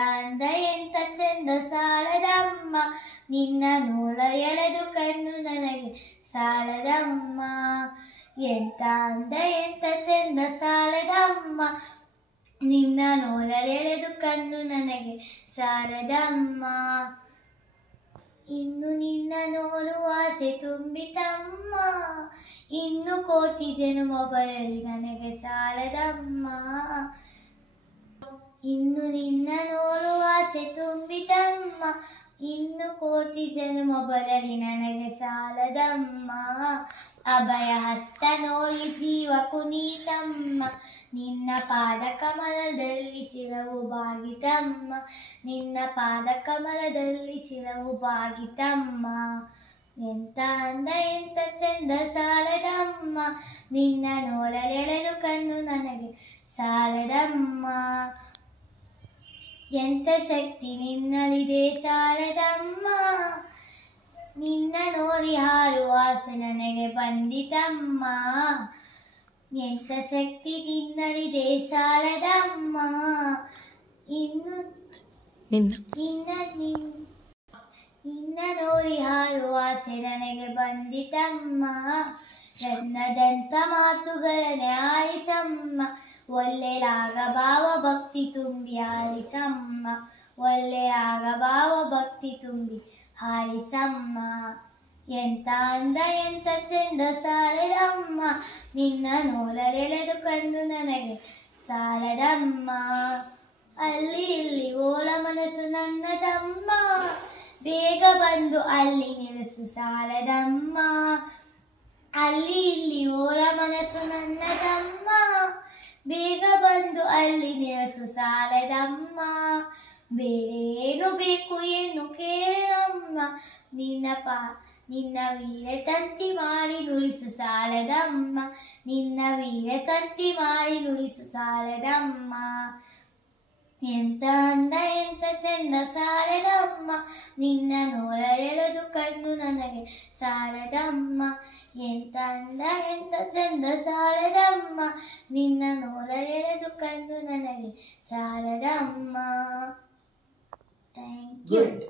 ಅಂದ ಎಂತ ಚಂದ ಸಾಲದಮ್ಮ ನಿನ್ನ ನೋಡ ಎಳೆದು ಕಣ್ಣು ನನಗೆ ಸಾಲದಮ್ಮ ಎಂತ ಅಂದ ಎಂತ ಚಂದ ಸಾಲದಮ್ಮ ನಿನ್ನ ನೋಡಲೆಳೆದು ಕಣ್ಣು ನನಗೆ ಸಾಲದಮ್ಮ ಇನ್ನು ನಿನ್ನ ನೋಡುವ ಆಸೆ ತುಂಬಿತಮ್ಮ ಇನ್ನು ಕೋಟಿ ಜನುಮ ಬರಲಿ ನನಗೆ ಸಾಲದಮ್ಮ ಇನ್ನು ನಿನ್ನ ನೋಡುವ ಆಸೆ ತುಂಬಿತಮ್ಮ ಇನ್ನು ಕೋಟಿ ಜನುಮ ಬರಲಿ ನನಗೆ ಸಾಲದಮ್ಮ ಅಭಯ ಹಸ್ತ ನೋಡಿ ಜೀವ ಕುನೀತಮ್ಮ ನಿನ್ನ ಪಾದ ಕಮಲದಲ್ಲಿ ಶಿರವು ಬಾಗಿತಮ್ಮ ನಿನ್ನ ಪಾದ ಕಮಲದಲ್ಲಿ ಶಿರವು ಬಾಗಿತಮ್ಮ ಎಂತ ಅಂದ ಎಂತ ಚಂದ ಸಾಲದಮ್ಮ ನಿನ್ನ ನೋಡಲೆಳೆದು ಕಣ್ಣು ನನಗೆ ಸಾಲದಮ್ಮ ಎಂತ ಶಕ್ತಿ ನಿನ್ನಲ್ಲಿದೆ ಸಾಲದಮ್ಮ ನಿನ್ನ ನೋಡಿ ಹಾರುವ ಆಸೆ ನನಗೆ ಬಂದಿತಮ್ಮ ಎಂತ ಶಕ್ತಿ ನಿನ್ನಲ್ಲಿದೆ ಸಾಲದಮ್ಮ ಇನ್ನು ನಿನ್ನ ನೋಡಿ ಹಾರುವ ಆಸೆ ನನಗೆ ಬಂದಿತಮ್ಮ ರತ್ನದಂತ ಮಾತುಗಳನ್ನೇ ಆಲಿಸಮ್ಮ ಒಳ್ಳೆಯಾಗ ಭಾವ ಭಕ್ತಿ ತುಂಬಿ ಹಾರಿಸಮ್ಮ ಒಳ್ಳೆಯಾಗ ಭಾವ ಭಕ್ತಿ ತುಂಬಿ ಹಾರಿಸಮ್ಮ ಎಂತ ಅಂದ ಎಂತ ಚಂದ ಸಾಲದಮ್ಮ ನಿನ್ನ ನೋಡಲೆಳೆದು ಕಣ್ಣು ನನಗೆ ಸಾಲದಮ್ಮ ಅಲ್ಲಿ ಇಲ್ಲಿ ಓಲ ಮನಸ್ಸು ನನ್ನದಮ್ಮ ಬೇಗ ಬಂದು ಅಲ್ಲಿ ನಿಲ್ಲಿಸು ಸಾಲದಮ್ಮ ಅಲ್ಲಿ ಇಲ್ಲಿ ಓಲ ಮನಸ್ಸು ನನ್ನದಮ್ಮ ಬೇಗ ಬಂದು ಅಲ್ಲಿ ನಿಲ್ಲಿಸು ಸಾಲದಮ್ಮ ಬೇರೆ ಏನು ಬೇಕು ಏನು ಕೇಳಮ್ಮ ನಿನ್ನ ವೀರ ತಂತಿ ಮಾಡಿ ನುಡಿಸು ಸಾಲದಮ್ಮ ನಿನ್ನ ವೀರ ತಂತಿ ಮಾಡಿ ನುಡಿಸು ಸಾಲದಮ್ಮ ಎಂತ ಅಂದ ಎಂತ ಚಂದ ಸಾಲದಮ್ಮ ನಿನ್ನ ನೋಡಲೆಳೆದು ಕಣ್ಣು ನನಗೆ ಸಾಲದಮ್ಮ ಎಂತ ಅಂದ ಎಂತ ಚಂದ ಸಾಲದಮ್ಮ ನಿನ್ನ ನೋಡಲೆಳೆದು ಕಣ್ಣು ನನಗೆ ಸಾಲದಮ್ಮ ಥ್ಯಾಂಕ್ ಯು